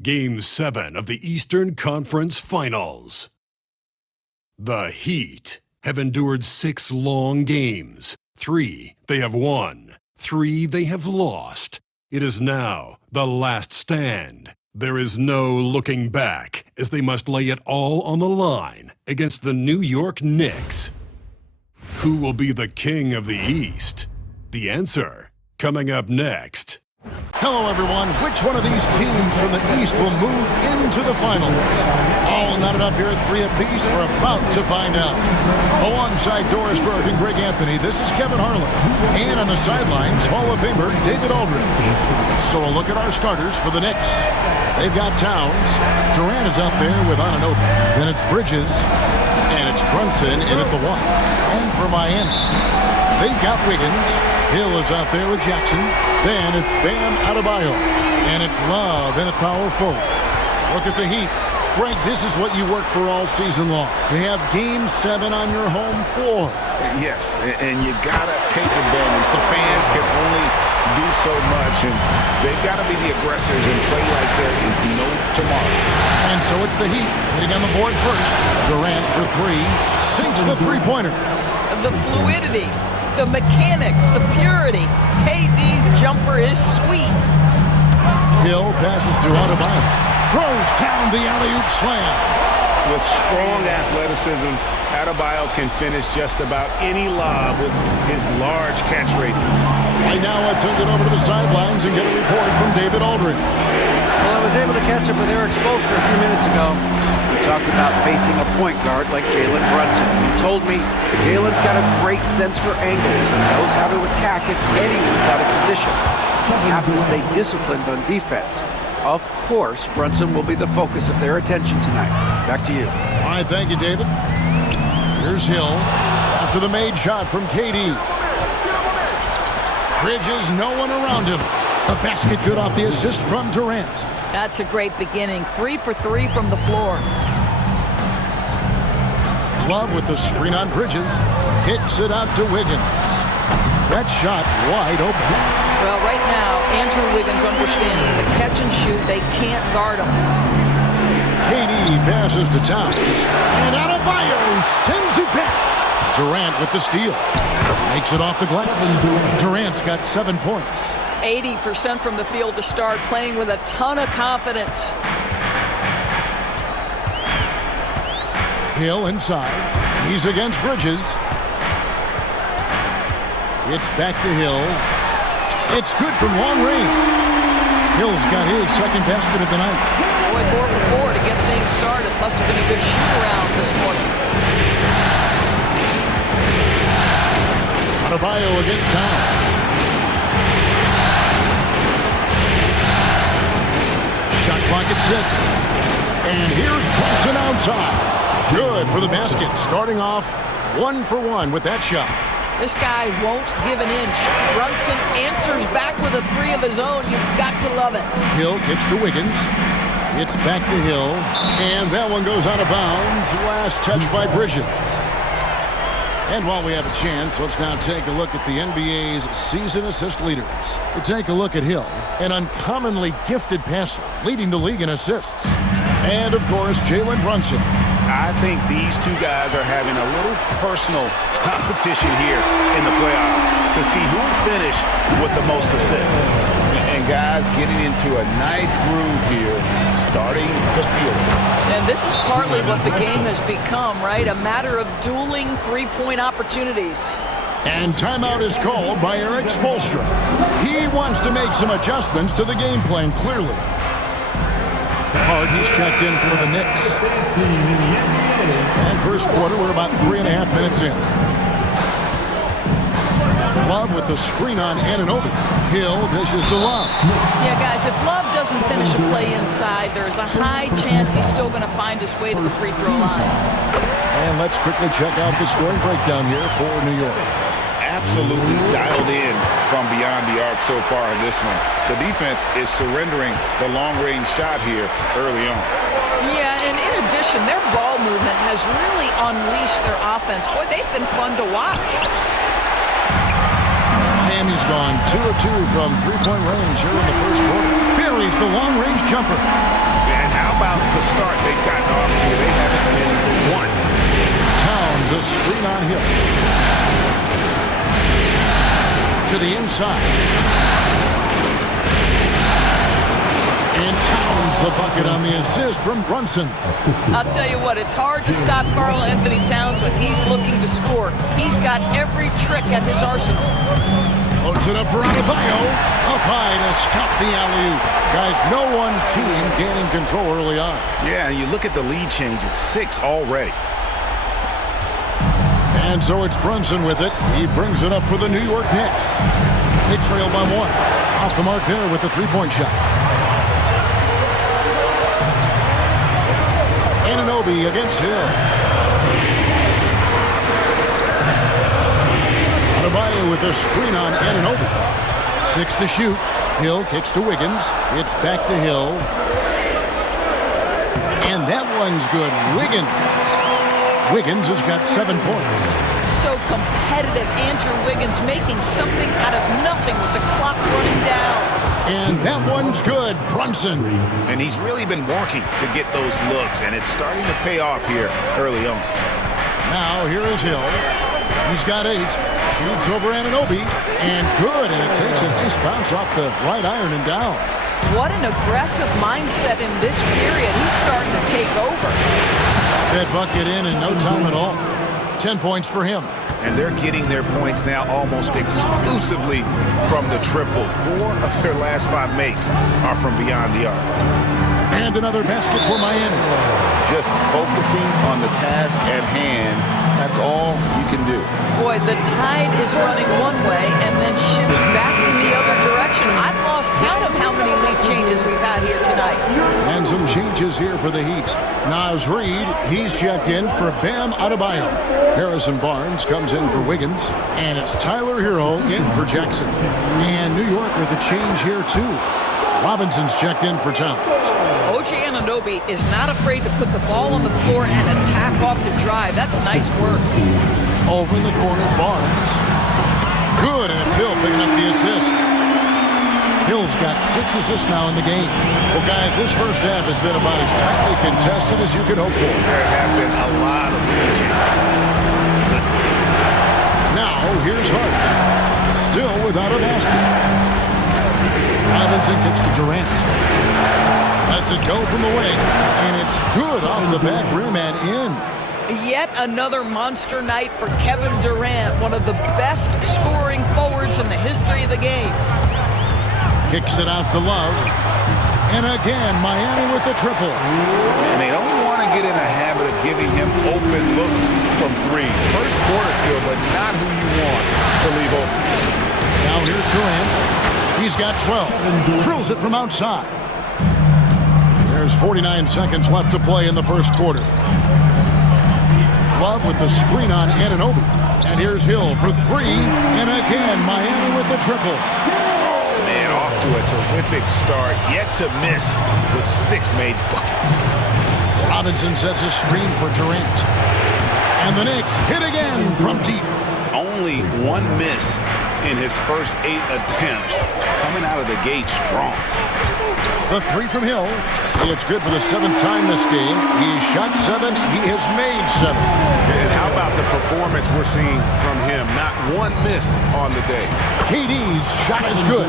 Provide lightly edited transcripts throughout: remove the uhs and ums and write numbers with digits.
Game 7 of the Eastern Conference Finals. The Heat have endured 6 long games. 3 they have won, 3 they have lost. It is now the last stand. There is no looking back as they must lay it all on the line against the New York Knicks. Who will be the king of the East? The answer coming up next. Hello, everyone. Which one of these teams from the East will move into the finals? All knotted up here at 3 apiece. We're about to find out. Alongside Doris Burke and Greg Anthony, this is Kevin Harlan. And on the sidelines, Hall of Famer David Aldridge. So a look at our starters for the Knicks. They've got Towns. Durant is out there with Anunoby. Then it's Bridges. And it's Brunson in at the 1. And for Miami, they've got Wiggins. Hill is out there with Jackson. Then it's Bam Adebayo. And it's Love in at power forward. Look at the Heat. Frank, this is what you work for all season long. You have Game 7 on your home floor. Yes, and you got to take advantage. The fans can only do so much, and they've got to be the aggressors and play like there is no tomorrow. And so it's the Heat hitting on the board first. Durant for 3. Sinks the three-pointer. The fluidity, the mechanics, the purity. KD's jumper is sweet. Hill passes to Adebayo. Throws down the alley-oop slam. With strong athleticism, Adebayo can finish just about any lob with his large catch radius. Right now, let's send it over to the sidelines and get a report from David Aldridge. Well, I was able to catch up with Eric Spoelstra a few minutes ago. We talked about facing a point guard like Jalen Brunson. He told me Jalen's got a great sense for angles and knows how to attack if anyone's out of position. You have to stay disciplined on defense. Of course, Brunson will be the focus of their attention tonight. Back to you. All right, thank you, David. Here's Hill after the made shot from KD. Bridges, no one around him. A basket good off the assist from Durant. That's a great beginning. 3 for 3 from the floor. Love with the screen on Bridges. Kicks it out to Wiggins. That shot wide open. Well, right now, Andrew Wiggins understanding the catch and shoot, they can't guard him. KD passes to Towns. And Adebayo sends it back. Durant with the steal. Makes it off the glass. Durant's got 7 points. 80% from the field to start, playing with a ton of confidence. Hill inside. He's against Bridges. It's back to Hill. It's good from long range. Hill's got his second basket of the night. Boy, 4 for 4 to get things started. Must have been a good shoot-around this morning. Adebayo against Towns. Shot clock at 6. And here's Brunson outside. Good for the basket. Starting off 1 for 1 with that shot. This guy won't give an inch. Brunson answers back with a 3 of his own. You've got to love it. Hill kicks to Wiggins. It's back to Hill. And that one goes out of bounds. Last touch by Bridges. And while we have a chance, let's now take a look at the NBA's season assist leaders. To take a look at Hill, an uncommonly gifted passer, leading the league in assists. And, of course, Jalen Brunson. I think these two guys are having a little personal competition here in the playoffs to see who will finish with the most assists. And guys getting into a nice groove here, starting to feel it. And this is partly what the game has become, right? A matter of dueling three-point opportunities. And timeout is called by Eric Spoelstra. He wants to make some adjustments to the game plan, clearly. Hard, he's checked in for the Knicks. And first quarter, we're about 3.5 minutes in. Love with the screen on Anunoby. Hill dishes to Love. Yeah, guys, if Love doesn't finish a play inside, there's a high chance he's still going to find his way to the free throw line. And let's quickly check out the scoring breakdown here for New York. Absolutely dialed in from beyond the arc so far in this one. The defense is surrendering the long-range shot here early on. Yeah, and in addition, their ball movement has really unleashed their offense. Boy, they've been fun to watch. Miami's gone 2 of 2 from three-point range here in the first quarter. Buries the long-range jumper. And how about the start they've gotten off to? They haven't missed once. Towns, a screen on Hill. To the inside. And Towns the bucket on the assist from Brunson. I'll tell you what, it's hard to stop Karl Anthony Towns when he's looking to score. He's got every trick at his arsenal. Loads it up for Adebayo. Up high to stuff the alley-oop. Guys, no one team gaining control early on. Yeah, you look at the lead changes, 6 already. And so it's Brunson with it. He brings it up for the New York Knicks. They trail by 1. Off the mark there with the three-point shot. Anunoby against Hill. Adebayo with the screen on Anunoby. 6 to shoot. Hill kicks to Wiggins. It's back to Hill. And that one's good. Wiggins has got 7 points. So competitive. Andrew Wiggins making something out of nothing with the clock running down. And that one's good. Brunson. And he's really been working to get those looks, and it's starting to pay off here early on. Now here is Hill. He's got 8. Shoots over Anunoby. And good. And it takes a nice bounce off the right iron and down. What an aggressive mindset in this period. He's starting to take over. That bucket in no time at all. 10 points for him. And they're getting their points now almost exclusively from the triple. 4 of their last 5 makes are from beyond the arc. And another basket for Miami. Just focusing on the task at hand, that's all you can do. Boy, the tide is running one way and then shifts back in the other direction. I've lost count of how many lead changes we've had here tonight. And some changes here for the Heat. Naz Reid, he's checked in for Bam Adebayo. Harrison Barnes comes in for Wiggins. And it's Tyler Hero in for Jackson. And New York with a change here too. Robinson's checked in for Towns. OG Anunoby is not afraid to put the ball on the floor and attack off the drive. That's nice work. Over in the corner, Barnes. Good, and it's Hill picking up the assist. Hill's got 6 assists now in the game. Well, guys, this first half has been about as tightly contested as you could hope for. There have been a lot of lead changes. Now, here's Hart. Still without a basket. Robinson kicks to Durant. Lets it go from the wing, and it's good off the back rim and in. Yet another monster night for Kevin Durant, one of the best scoring forwards in the history of the game. Kicks it out to Love. And again, Miami with the triple. And they don't want to get in a habit of giving him open looks from 3. First quarter still, but not who you want to leave open. Now here's Durant. He's got 12. Drills it from outside. There's 49 seconds left to play in the first quarter. Love with the screen on Anunoby. And here's Hill for 3. And again, Miami with the triple. Man, off to a terrific start. Yet to miss with 6 made buckets. Robinson sets a screen for Durant. And the Knicks hit again from deep. Only 1 miss in his first 8 attempts. Coming out of the gate strong. The 3 from Hill. It's good for the 7th time this game. He's shot 7. He has made 7. And how about the performance we're seeing from him? Not 1 miss on the day. KD's shot is good.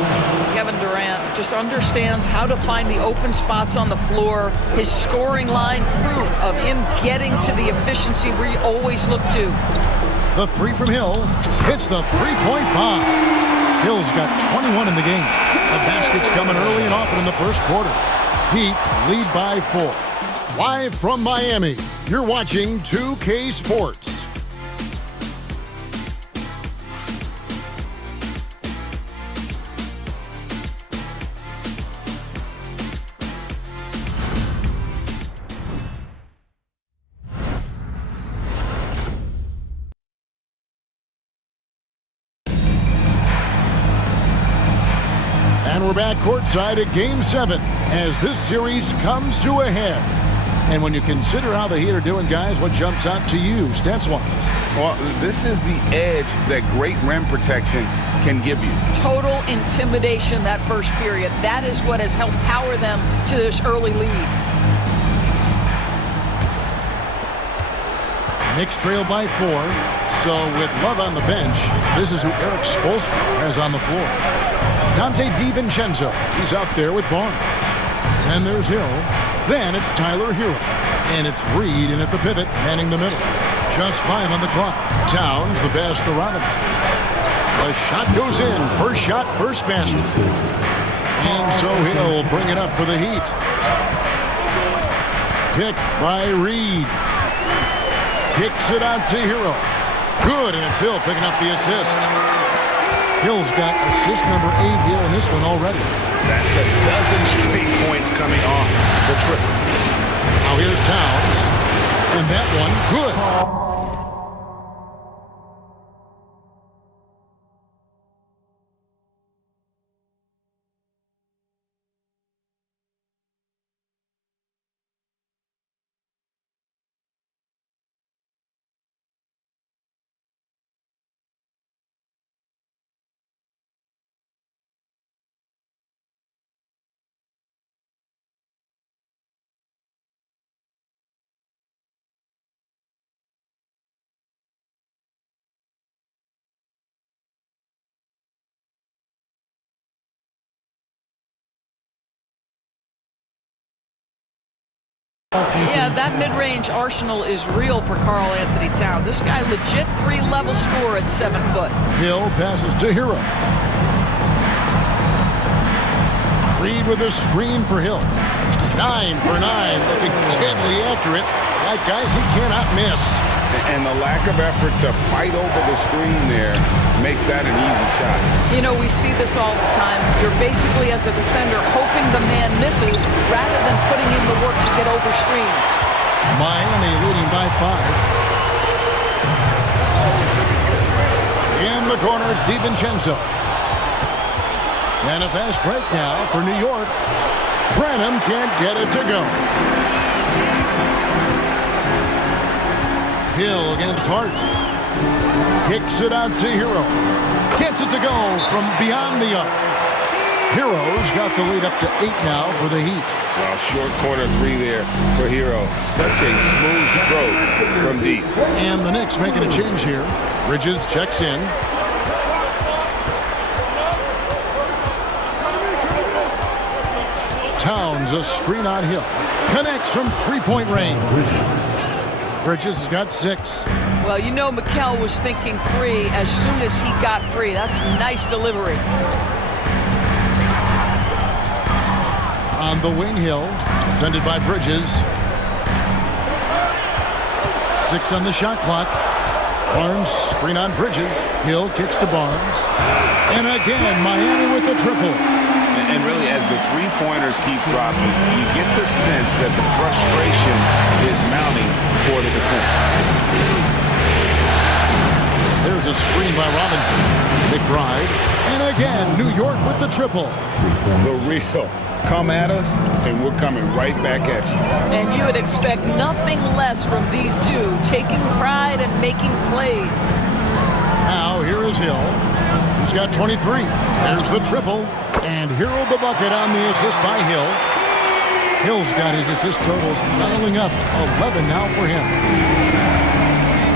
Kevin Durant just understands how to find the open spots on the floor. His scoring line, proof of him getting to the efficiency we always look to. The 3 from Hill hits the 3-point bomb. Hill's got 21 in the game. The basket's coming early and often in the first quarter. Heat lead by 4. Live from Miami, you're watching 2K Sports. And we're back courtside at Game 7 as this series comes to a head. And when you consider how the Heat are doing, guys, what jumps out to you, stats-wise? Well, this is the edge that great rim protection can give you. Total intimidation that first period. That is what has helped power them to this early lead. Knicks trail by 4. So with Love on the bench, this is who Eric Spoelstra has on the floor. Dante DiVincenzo, he's out there with Barnes. Then there's Hill. Then it's Tyler Hero. And it's Reed in at the pivot, manning the middle. Just 5 on the clock. Towns the pass to Robinson. The shot goes in. First shot, first basket. And so Hill bring it up for the Heat. Picked by Reed. Kicks it out to Hero. Good, and it's Hill picking up the assist. Hill's got assist number 8 here in this one already. That's a dozen straight points coming off the triple. Now here's Towns. And that one, good. Yeah, that mid-range arsenal is real for Karl Anthony Towns. This guy legit 3-level scorer at 7 foot. Hill passes to Hero. Reed with a screen for Hill. 9 for 9, looking deadly accurate. That guys he cannot miss. And the lack of effort to fight over the screen there makes that an easy shot. You know, we see this all the time. You're basically, as a defender, hoping the man misses rather than putting in the work to get over screens. Miami leading by 5. In the corner, it's DiVincenzo. And a fast break now for New York. Branham can't get it to go. Hill against Hart. Kicks it out to Hero. Gets it to go from beyond the arc. Hero's got the lead up to 8 now for the Heat. Well, short corner 3 there for Hero. Such a smooth stroke from deep. And the Knicks making a change here. Bridges checks in. Towns a screen on Hill. Connects from 3-point range. Bridges has got 6. Well, you know Mikal was thinking 3 as soon as he got free. That's nice delivery. On the wing, Hill. Defended by Bridges. 6 on the shot clock. Barnes screen on Bridges. Hill kicks to Barnes. And again, Miami with the triple. And really, as the three-pointers keep dropping, you get the sense that the frustration is mounting for the defense. There's a screen by Robinson. McBride. And again, New York with the triple. The real. Come at us, and we're coming right back at you. And you would expect nothing less from these two, taking pride and making plays. Now, here is Hill. He's got 23. There's the triple. And Hero the bucket on the assist by Hill. Hill's got his assist totals piling up. 11 now for him.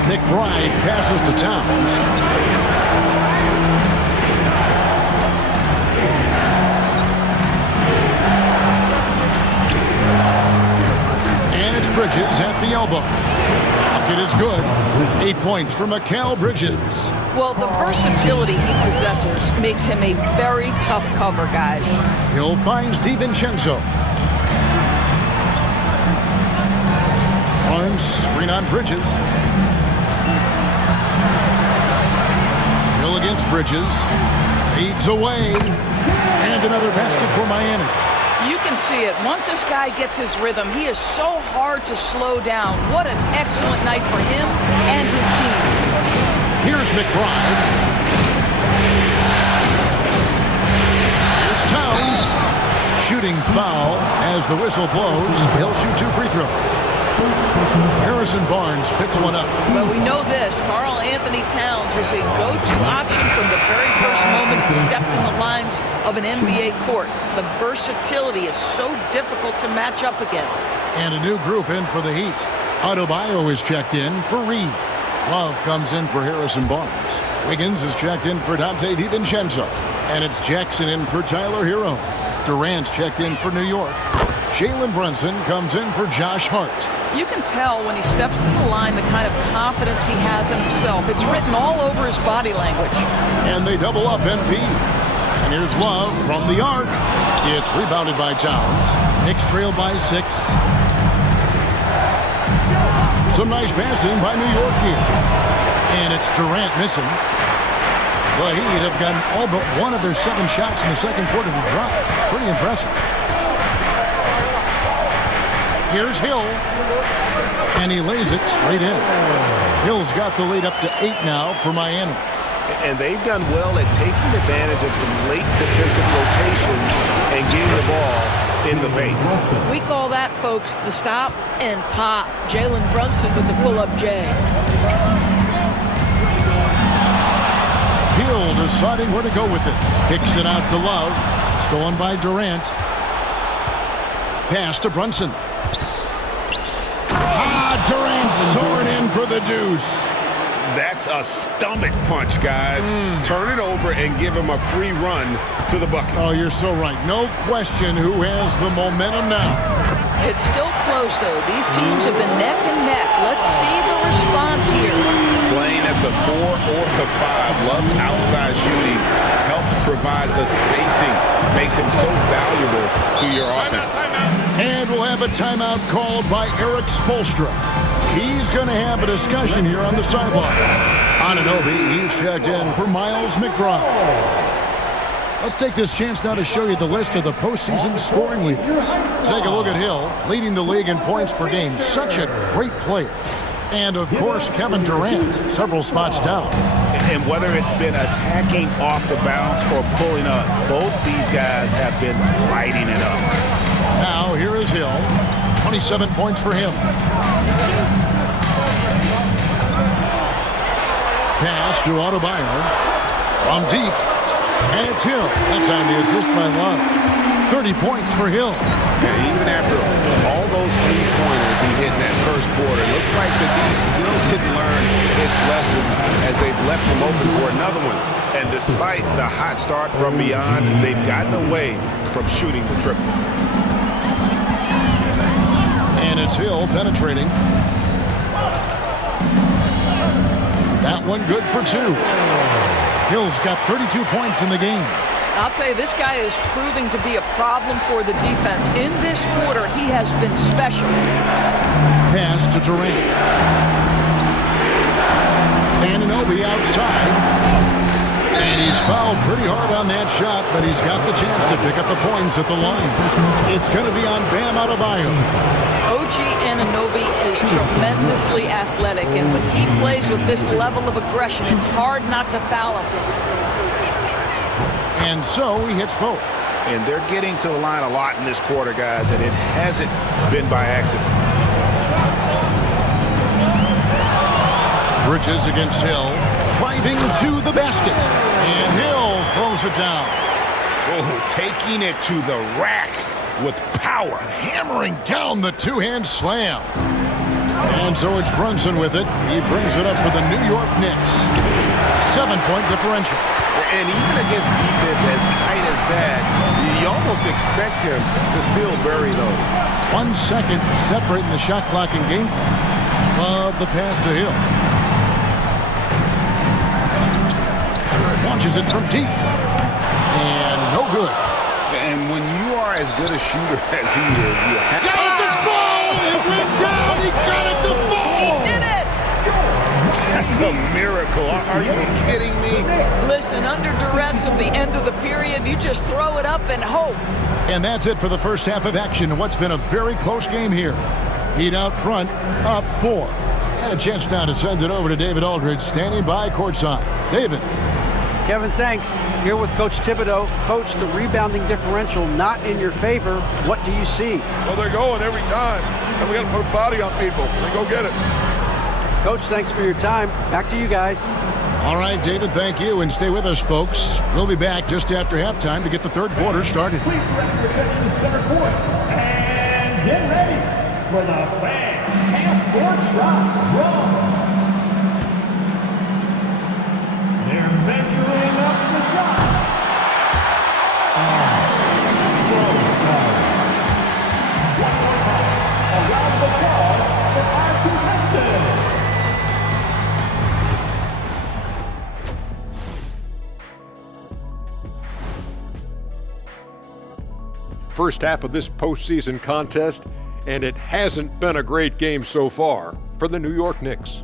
McBride passes to Towns. And it's Bridges at the elbow. Bucket is good. 8 points for Mikal Bridges. Well, the versatility he possesses makes him a very tough cover, guys. Hill finds DiVincenzo. Barnes screen on Bridges. Hill against Bridges. Fades away. And another basket for Miami. You can see it. Once this guy gets his rhythm, he is so hard to slow down. What an excellent night for him and his team. Here's McBride. Here's Towns. Shooting foul as the whistle blows. He'll shoot 2 free throws. Harrison Barnes picks one up. Well, we know this. Karl Anthony Towns was a go-to option from the very first moment he stepped in the lines of an NBA court. The versatility is so difficult to match up against. And a new group in for the Heat. Adebayo is checked in for Reed. Love comes in for Harrison Barnes. Wiggins is checked in for Dante DiVincenzo. And it's Jackson in for Tyler Hero. Durant's checked in for New York. Jalen Brunson comes in for Josh Hart. You can tell when he steps to the line the kind of confidence he has in himself. It's written all over his body language. And they double up MP. And here's Love from the arc. It's rebounded by Towns. Knicks trail by 6. Some nice passing by New York here. And it's Durant missing. The Heat have gotten all but one of their 7 shots in the second quarter to drop. Pretty impressive. Here's Hill. And he lays it straight in. Hill's got the lead up to 8 now for Miami. And they've done well at taking advantage of some late defensive rotations and getting the ball in the paint. We call that, folks, the stop and pop. Jalen Brunson with the pull-up J. Hill deciding where to go with it. Kicks it out to Love. Stolen by Durant. Pass to Brunson. Durant soaring in for the deuce. That's a stomach punch, guys. Turn it over and give him a free run to the bucket. Oh, you're so right. No question who has the momentum now. It's still close, though. These teams have been neck and neck. Let's see the response here. Playing at the 4 or the 5. Love's outside shooting helps provide the spacing. Makes him so valuable to your offense. And we'll have a timeout called by Eric Spoelstra. He's going to have a discussion here on the sideline. Anunoby, he's checked in for Miles McBride. Let's take this chance now to show you the list of the postseason scoring leaders. Take a look at Hill, leading the league in points per game. Such a great player. And, of course, Kevin Durant, several spots down. And whether it's been attacking off the bounce or pulling up, both these guys have been lighting it up. Now, here is Hill. 27 points for him. Pass to Adebayo. From deep. And it's Hill. That time the assist by Love. 30 points for Hill. And even after all those 3-pointers he's hitting that first quarter, it looks like the D still didn't learn its lesson as they've left him open for another one. And despite the hot start from beyond, they've gotten away from shooting the triple. And it's Hill penetrating. That one good for 2. Hill's got 32 points in the game. I'll tell you, this guy is proving to be a problem for the defense. In this quarter, he has been special. Pass to Durant. Anunoby outside. And he's fouled pretty hard on that shot, but he's got the chance to pick up the points at the line. It's going to be on Bam Adebayo. OG Anunoby is tremendously athletic, and when he plays with this level of aggression, it's hard not to foul him. And so he hits both. And they're getting to the line a lot in this quarter, guys, and it hasn't been by accident. Bridges against Hill. Driving to the basket. And Hill throws it down. Oh, taking it to the rack with power. Hammering down the two-hand slam. And so it's Brunson with it. He brings it up for the New York Knicks. 7-point differential. And even against defense as tight as that, you almost expect him to still bury those. 1 second separating the shot clock and game clock. Love the pass to Hill. Launches it from deep. And no good. And when you are as good a shooter as he is, you have got it to fall! It went down! He got it to fall! He did it! That's a miracle. Are you kidding me? Listen, under duress of the end of the period, you just throw it up and hope. And that's it for the first half of action in what's been a very close game here. Heat out front, up 4. And a chance now to send it over to David Aldridge, standing by courtside. David. Kevin, thanks. Here with Coach Thibodeau. Coach, the rebounding differential not in your favor. What do you see? Well, they're going every time, and we got to put a body on people. They go get it. Coach, thanks for your time. Back to you guys. All right, David, thank you, and stay with us, folks. We'll be back just after halftime to get the third quarter started. Please direct your attention to the center court and get ready for the fans. half-court shot draws. They're measuring up the shot. One more time, around the ball for our contestant. First half of this postseason contest, and it hasn't been a great game so far for the New York Knicks.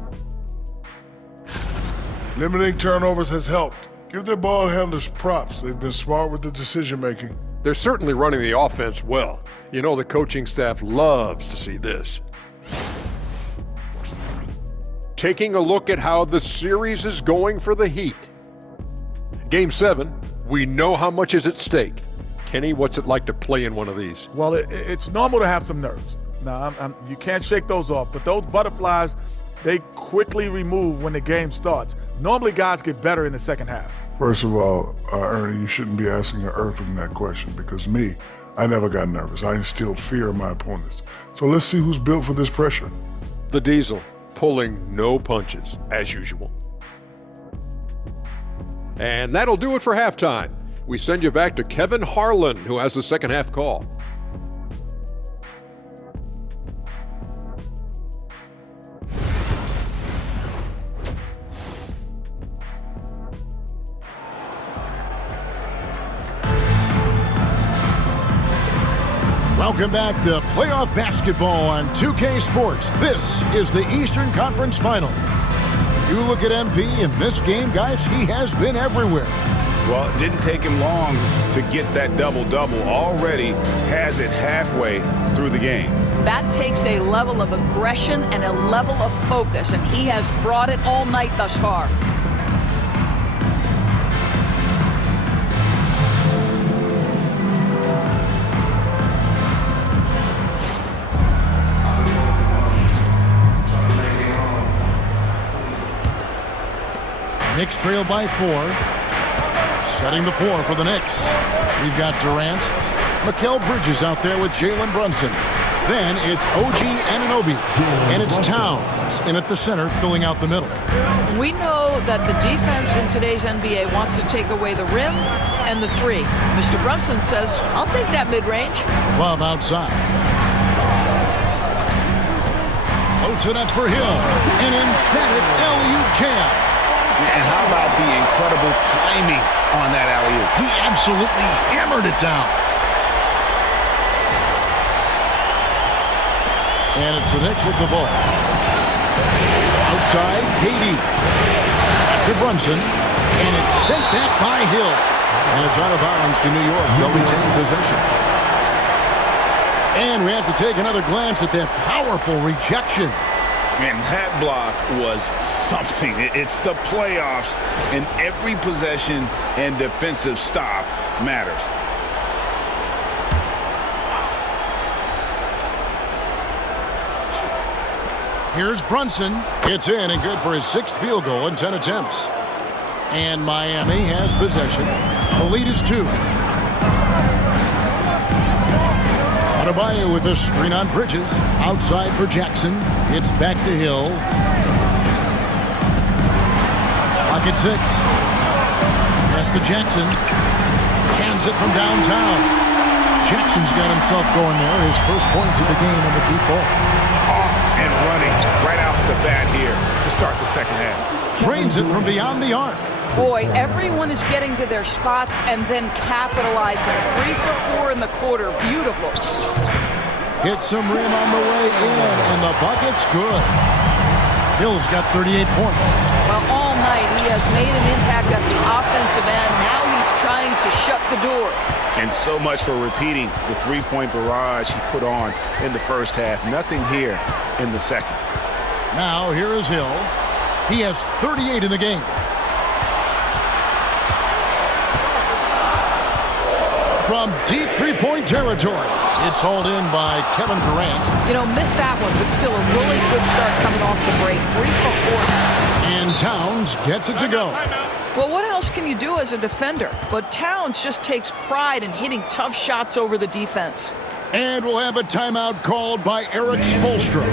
Limiting turnovers has helped. Give their ball handlers props. They've been smart with the decision-making. They're certainly running the offense well. You know the coaching staff loves to see this. Taking a look at how the series is going for the Heat. Game 7, we know how much is at stake. Kenny, what's it like to play in one of these? Well, it's normal to have some nerves. Now, you can't shake those off, but those butterflies, they quickly remove when the game starts. Normally, guys get better in the second half. First of all, Ernie, you shouldn't be asking an Earthling that question because me, I never got nervous. I instilled fear in my opponents. So let's see who's built for this pressure. The Diesel pulling no punches, as usual. And that'll do it for halftime. We send you back to Kevin Harlan, who has the second half call. Welcome back to playoff basketball on 2K Sports. This is the Eastern Conference Final. You look at MP in this game, guys, he has been everywhere. Well, it didn't take him long to get that double-double. Already has it halfway through the game. That takes a level of aggression and a level of focus, and he has brought it all night thus far. Knicks trail by 4. Setting the floor for the Knicks. We've got Durant. Mikal Bridges out there with Jalen Brunson. Then it's OG Anunoby. And it's Towns in at the center, filling out the middle. We know that the defense in today's NBA wants to take away the rim and the three. Mr. Brunson says, I'll take that mid-range. Love outside. Floats it up for Hill. An emphatic alley-oop jam. And how about the incredible timing on that alley-oop? He absolutely hammered it down. And it's the Knicks with the ball. Outside, KD. To Brunson. And it's sent back by Hill. And it's out of bounds to New York. They'll retain possession. And we have to take another glance at that powerful rejection. And that block was something. It's the playoffs, and every possession and defensive stop matters. Here's Brunson. It's in and good for his 6th field goal in 10 attempts. And Miami has possession. The lead is 2. Adebayo with a screen on Bridges. Outside for Jackson. It's back to Hill. Clock at 6. Pass to Jackson. Cans it from downtown. Jackson's got himself going there. His first points of the game on the deep ball. Off and running right out the bat here to start the second half. Trains it from beyond the arc. Boy, everyone is getting to their spots and then capitalizing. 3 for 4 in the quarter. Beautiful. Hits some rim on the way in, and the bucket's good. Hill's got 38 points. Well, all night he has made an impact at the offensive end. Now he's trying to shut the door. And so much for repeating the three-point barrage he put on in the first half. Nothing here in the second. Now here is Hill. He has 38 in the game. From deep three-point territory, it's hauled in by Kevin Durant. You know, missed that one, but still a really good start coming off the break. 3 for 4. And Towns gets it to go. Well, what else can you do as a defender? But Towns just takes pride in hitting tough shots over the defense. And we'll have a timeout called by Eric Spoelstra.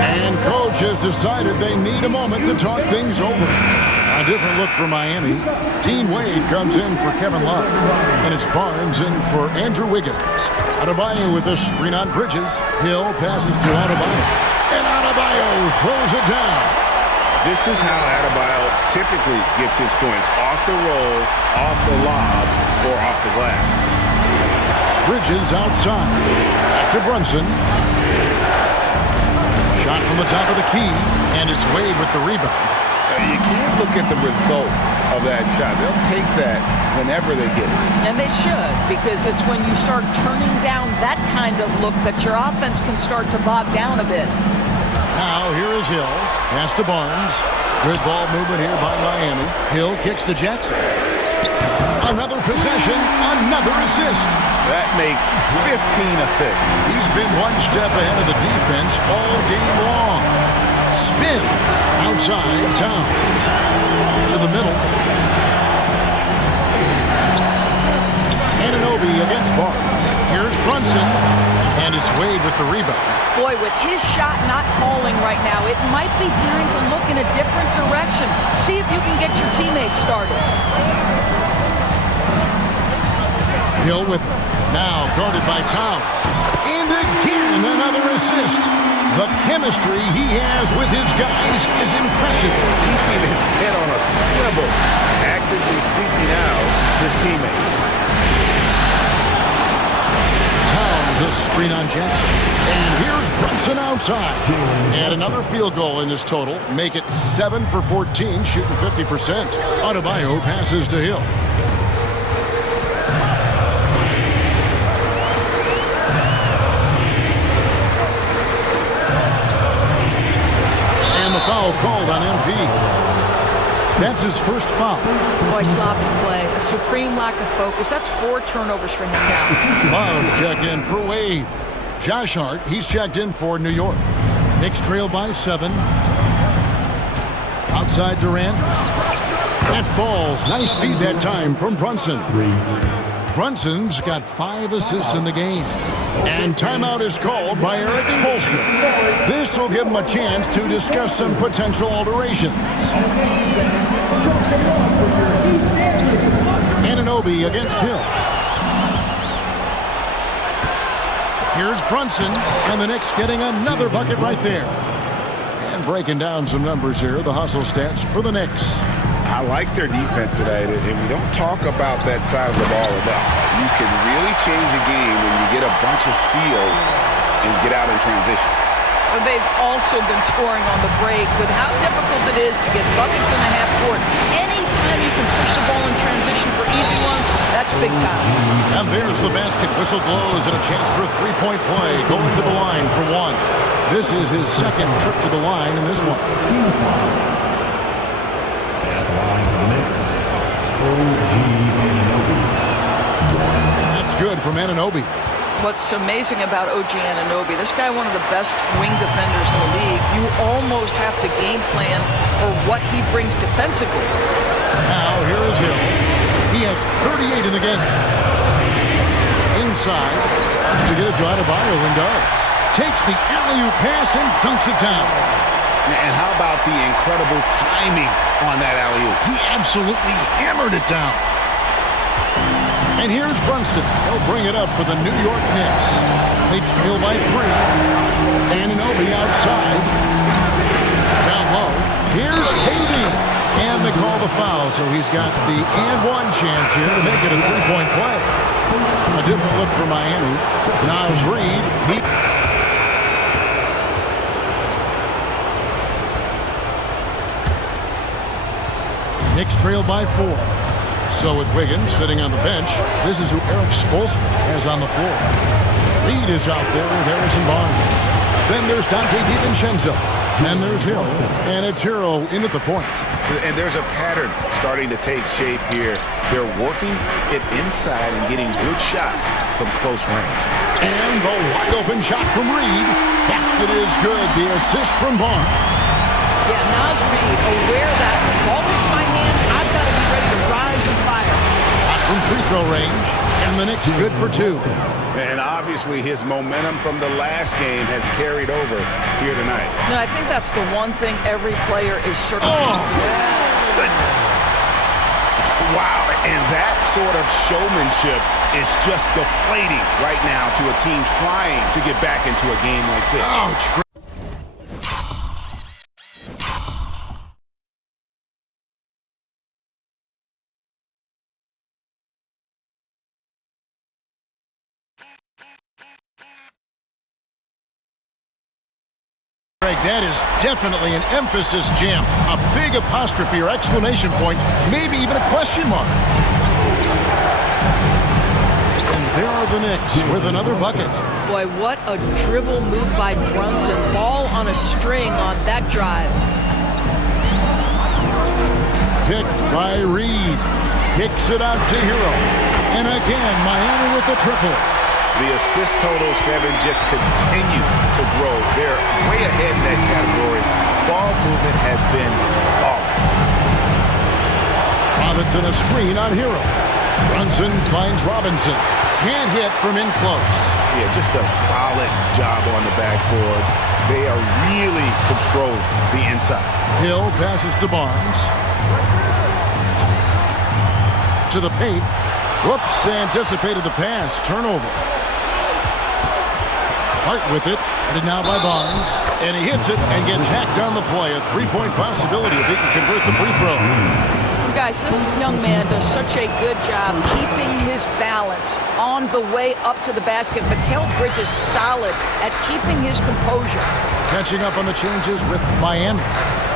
And coach has decided they need a moment to talk things over. A different look for Miami. Dean Wade comes in for Kevin Love. And it's Barnes in for Andrew Wiggins. Adebayo with a screen on Bridges. Hill passes to Adebayo. And Adebayo throws it down. This is how Adebayo typically gets his points. Off the roll, off the lob, or off the glass. Bridges outside. Back to Brunson. Shot from the top of the key. And it's Wade with the rebound. You can't look at the result of that shot. They'll take that whenever they get it. And they should, because it's when you start turning down that kind of look that your offense can start to bog down a bit. Now here is Hill. Pass to Barnes. Good ball movement here by Miami. Hill kicks to Jackson. Another possession, another assist. That makes 15 assists. He's been one step ahead of the defense all game long. Spins outside Towns. To the middle. Anunoby against Barnes. Here's Brunson. And it's Wade with the rebound. Boy, with his shot not falling right now, it might be time to look in a different direction. See if you can get your teammates started. Hill with it. Now guarded by Towns. And again, another assist. The chemistry he has with his guys is impressive. Keeping his head on a swivel, actively seeking out his teammate. Towns a screen on Jackson. And here's Brunson outside. And another field goal in this total. Make it 7 for 14, shooting 50%. Adebayo passes to Hill. Foul called on MP. That's his first foul. Boy, sloppy play. A supreme lack of focus. That's 4 turnovers for him now. Love checked in for Wade. Josh Hart, he's checked in for New York. Knicks trail by 7. Outside Durant. That falls. Nice feed that time from Brunson. Brunson's got 5 assists in the game. And timeout is called by Eric Spoelstra. This will give him a chance to discuss some potential alterations. Anunoby against Hill. Here's Brunson, and the Knicks getting another bucket right there. And breaking down some numbers here, the hustle stats for the Knicks. I like their defense today, and we don't talk about that side of the ball enough. You can really change a game when you get a bunch of steals and get out in transition. They've also been scoring on the break with how difficult it is to get buckets in the half court. Anytime you can push the ball in transition for easy ones, that's big time. And there's the basket. Whistle blows and a chance for a three-point play. Going to the line for 1. This is his second trip to the line in this one. That's good from Anunoby. What's amazing about OG Anunoby, this guy one of the best wing defenders in the league. You almost have to game plan for what he brings defensively. Now here is Hill. He has 38 in the game. Inside to get it to Adebayo and does. Takes the alley-oop pass and dunks it down. And how about the incredible timing on that alley-oop? He absolutely hammered it down. And here's Brunson. He'll bring it up for the New York Knicks. They trail by 3. Anunoby outside. Down low. Here's Katie. And they call the foul, so he's got the and-one chance here to make it a three-point play. A different look for Miami. Naz Reid. Knicks trail by 4. So with Wiggins sitting on the bench, this is who Eric Spoelstra has on the floor. Reid is out there with Harrison Barnes. Then there's Dante DiVincenzo. Then there's Hill. And it's Hero in at the point. And there's a pattern starting to take shape here. They're working it inside and getting good shots from close range. And the wide open shot from Reid. Basket is good. The assist from Barnes. Yeah, Naz Reid aware that ball hits my hands, I've got to be ready to rise and fire. Shot from free throw range, and the Knicks good for 2. And obviously his momentum from the last game has carried over here tonight. No, I think that's the one thing every player is certain. Oh, goodness. Wow, and that sort of showmanship is just deflating right now to a team trying to get back into a game like this. Ouch. That is definitely an emphasis jam. A big apostrophe or exclamation point, maybe even a question mark. And there are the Knicks with another bucket. Boy, what a dribble move by Brunson. Ball on a string on that drive. Picked by Reed. Kicks it out to Hero. And again, Miami with the triple. The assist totals, Kevin, just continue to grow. They're way ahead in that category. Ball movement has been flawless. Robinson a screen on Hero. Brunson finds Robinson. Can't hit from in close. Yeah, just a solid job on the backboard. They are really controlling the inside. Hill passes to Barnes. To the paint. Whoops, anticipated the pass. Turnover. Hart with it. Headed now by Barnes. And he hits it and gets hacked on the play. A three-point possibility if he can convert the free throw. Guys, this young man does such a good job keeping his balance on the way up to the basket. Mikal Bridges solid at keeping his composure. Catching up on the changes with Miami.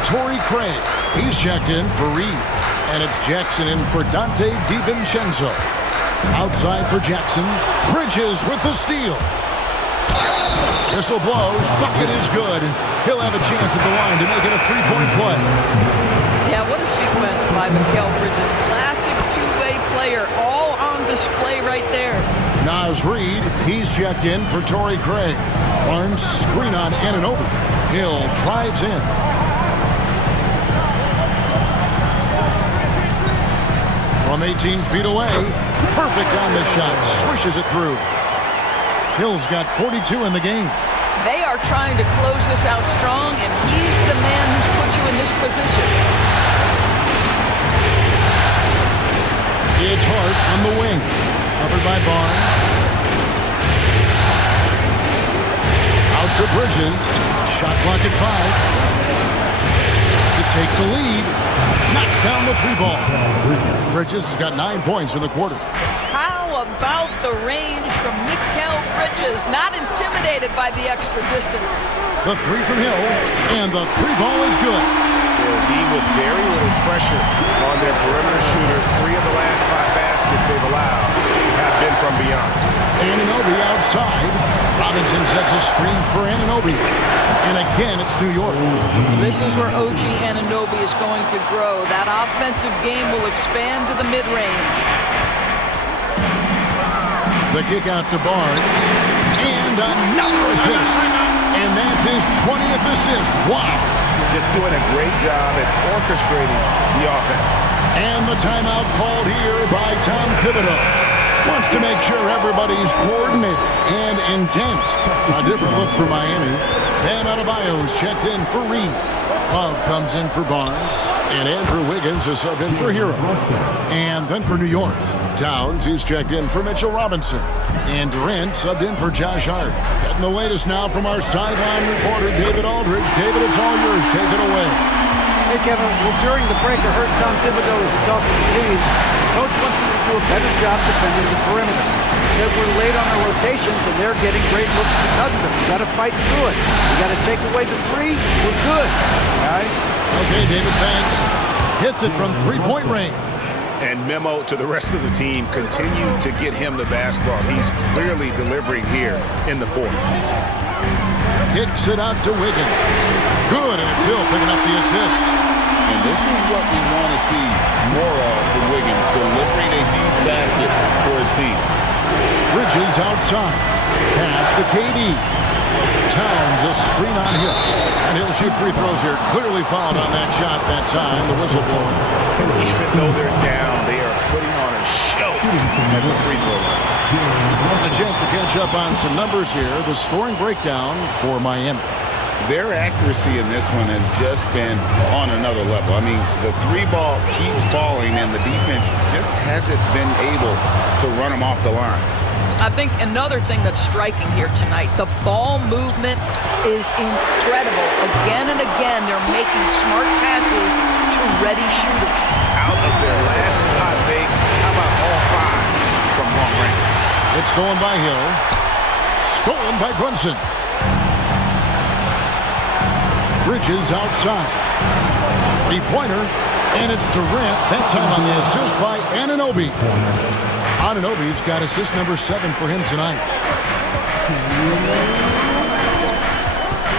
Torrey Craig. He's checked in for Reed. And it's Jackson in for Dante DiVincenzo. Outside for Jackson. Bridges with the steal. Whistle blows. Bucket is good. And he'll have a chance at the line to make it a three-point play. Yeah, what a sequence by Mikal Bridges. Classic two-way player. All on display right there. Naz Reed. He's checked in for Torrey Craig. Barnes screen on Anunoby. Hill drives in. From 18 feet away, perfect on the shot, swishes it through. Hill's got 42 in the game. They are trying to close this out strong, and he's the man who's put you in this position. It's Hart on the wing, covered by Barnes. Out to Bridges, shot clock at 5. To take the lead, knocks down the three ball. Bridges has got 9 points in the quarter. How about the range from Mikal Bridges? Not intimidated by the extra distance. The three from Hill, and the three ball is good. They'll be with very little pressure on their perimeter shooters. 3 of the last 5 baskets they've allowed have been from beyond. Anunoby outside. Robinson sets a screen for Anunoby. And again, it's New York. This is where OG Anunoby is going to grow. That offensive game will expand to the mid-range. The kick out to Barnes. And another assist. And that's his 20th assist. Wow. Just doing a great job at orchestrating the offense. And the timeout called here by Tom Thibodeau. Wants to make sure everybody's coordinated and intent. A different look for Miami. Bam Adebayo's checked in for Reed. Love comes in for Barnes. And Andrew Wiggins is subbed in for Hero. And then for New York, Towns is checked in for Mitchell Robinson. And Durant subbed in for Josh Hart. Getting the latest now from our sideline reporter, David Aldridge. David, it's all yours. Take it away. Hey, Kevin, well, during the break, I heard Tom Thibodeau as he talked to the team. Coach wants them to do a better job defending the perimeter. He said we're late on our rotations, and they're getting great looks because of it. We got to fight through it. We got to take away the three. We're good, guys. Okay, David, thanks. Hits it from three-point range. And memo to the rest of the team, continue to get him the basketball. He's clearly delivering here in the fourth. Kicks it out to Wiggins. Good, and it's Hill picking up the assist. And this is what we want to see more of from Wiggins, delivering a huge basket for his team. Bridges outside. Pass to KD. Towns a screen on Hill. And he'll shoot free throws here. Clearly fouled on that shot that time. The whistle blowing. And even though they're down, they are putting on a show at the free throw line. A chance to catch up on some numbers here. The scoring breakdown for Miami. Their accuracy in this one has just been on another level. I mean, the three ball keeps falling, and the defense just hasn't been able to run them off the line. I think another thing that's striking here tonight, the ball movement is incredible. Again and again, they're making smart passes to ready shooters. Out of their last 5 makes, how about all 5 from long range? It's stolen by Hill. Stolen by Brunson. Bridges outside. Three-pointer, and it's Durant. That time on the assist by Anunoby. Anunoby's got assist number 7 for him tonight.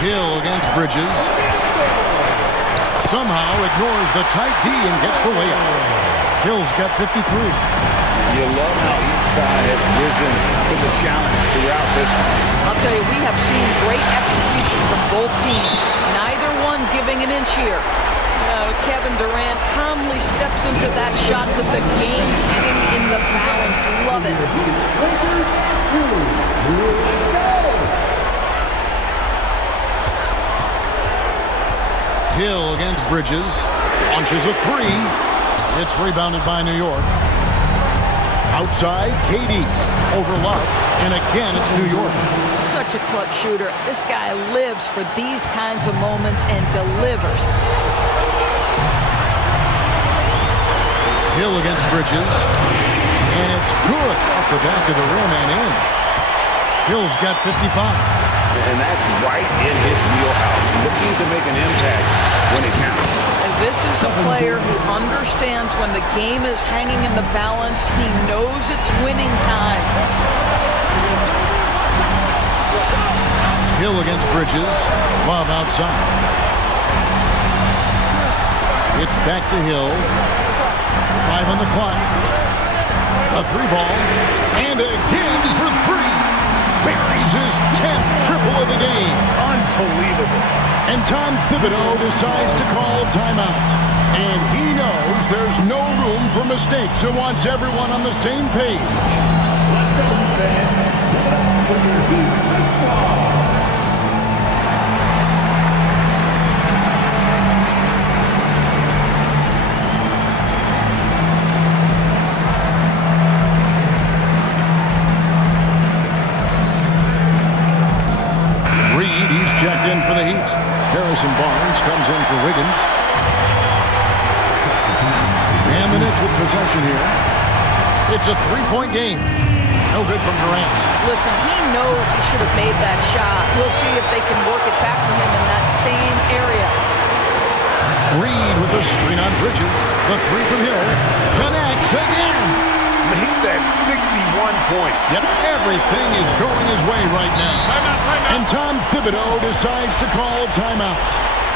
Hill against Bridges. Somehow ignores the tight D and gets the layup. Hill's got 53. You love how each side has risen to the challenge throughout this one. I'll tell you, we have seen great execution from both teams. Neither one giving an inch here. Kevin Durant calmly steps into that shot with the game hanging in the balance. Love it. Hill against Bridges. Launches a 3. It's rebounded by New York. Outside, KD over Love. And again, it's New York. Such a clutch shooter. This guy lives for these kinds of moments and delivers. Hill against Bridges. And it's good off the back of the rim and in. Hill's got 55. And that's right in his wheelhouse. Looking to make an impact when it counts. And this is a player who understands when the game is hanging in the balance. He knows it's winning time. Hill against Bridges. Love outside. It's back to Hill. 5 on the clock. A 3-ball. And again for 3. Buries his 10th triple of the game. Unbelievable. And Tom Thibodeau decides to call timeout. And he knows there's no room for mistakes and wants everyone on the same page. Let's go, fans. For your Heat squad. Checked in for the Heat. Harrison Barnes comes in for Wiggins. And the Knicks with possession here. It's a 3-point game. No good from Durant. Listen, he knows he should have made that shot. We'll see if they can work it back to him in that same area. Reed with the screen on Bridges. The 3 from Hill. Connects again. Make that 61 point. Yep, everything is going his way right now. Timeout. And Tom Thibodeau decides to call timeout.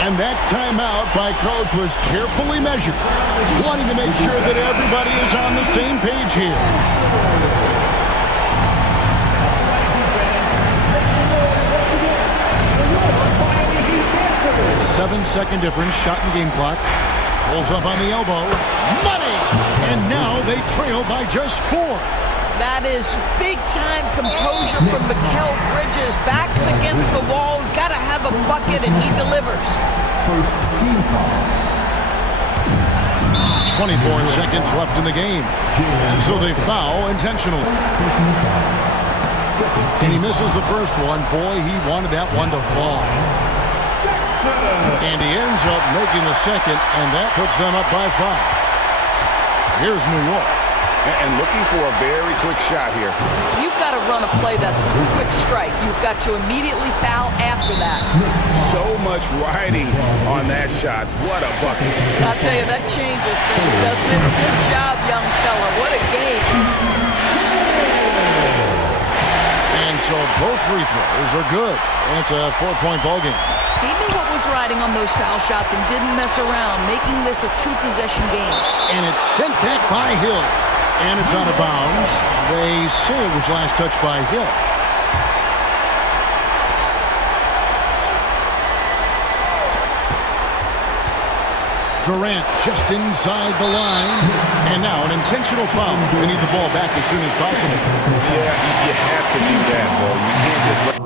And that timeout by coach was carefully measured, wanting to make sure that everybody is on the same page here. 7-second difference, shot and game clock. Pulls up on the elbow. Money! And now they trail by just 4. That is big-time composure from Mikal Bridges. Backs against the wall. Got to have a bucket, and he delivers. First team foul. 24 seconds left in the game. And so they foul intentionally. And he misses the first one. Boy, he wanted that one to fall. And he ends up making the second, and that puts them up by 5. Here's New York. And looking for a very quick shot here. You've got to run a play that's a quick strike. You've got to immediately foul after that. So much riding on that shot. What a bucket. I'll tell you, that changes things, doesn't it? Good job, young fella. What a game. And so both free throws are good. And it's a 4-point ball game. He knew what was riding on those foul shots and didn't mess around, making this a 2-possession game. And it's sent back by Hill. And it's out of bounds. They say it was last touched by Hill. Durant just inside the line. And now an intentional foul. They need the ball back as soon as possible. Yeah, you have to do that, though. You can't just let...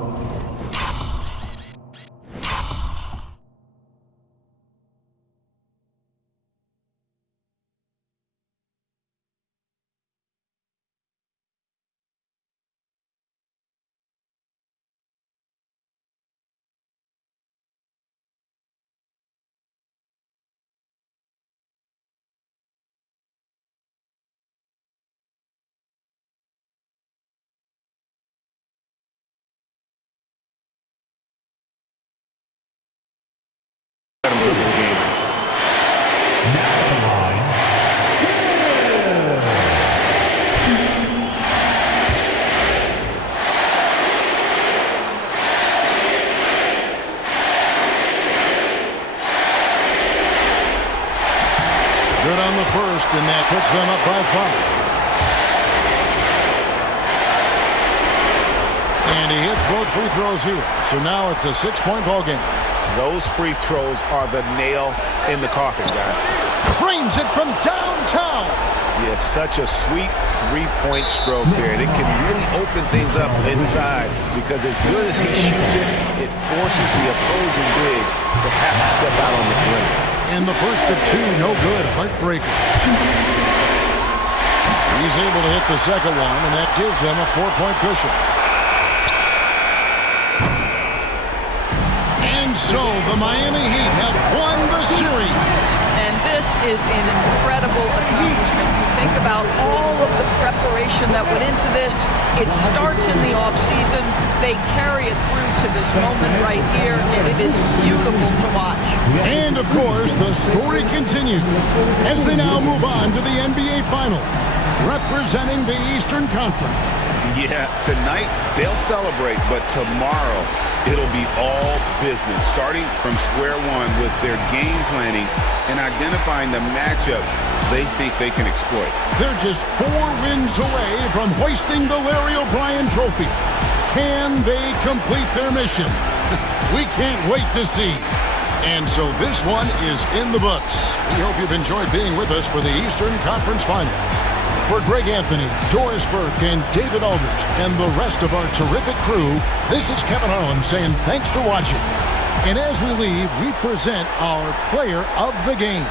Good on the first, and that puts them up by 5. And he hits both free throws here. So now it's a 6-point ball game. Those free throws are the nail in the coffin, guys. Frames it from downtown. Yeah, it's such a sweet three-point stroke there. And it can really open things up inside because as good as he shoots it, it forces the opposing bigs to have to step out on the perimeter. And the first of 2, no good. Heartbreaker. He's able to hit the second one, and that gives them a 4-point cushion. And so the Miami Heat have won the series. And this is an incredible accomplishment. You think about all of the preparation that went into this. It starts in the offseason. They carry it through to this moment right here, and it is beautiful to watch. And, of course, the story continues as they now move on to the NBA Finals, representing the Eastern Conference. Yeah, tonight they'll celebrate, but tomorrow it'll be all business, starting from square one with their game planning and identifying the matchups they think they can exploit. They're just 4 wins away from hoisting the Larry O'Brien Trophy. Can they complete their mission? We can't wait to see. And so this one is in the books. We hope you've enjoyed being with us for the Eastern Conference Finals. For Greg Anthony, Doris Burke, and David Aldridge, and the rest of our terrific crew, this is Kevin Harlan saying thanks for watching. And as we leave, we present our player of the game.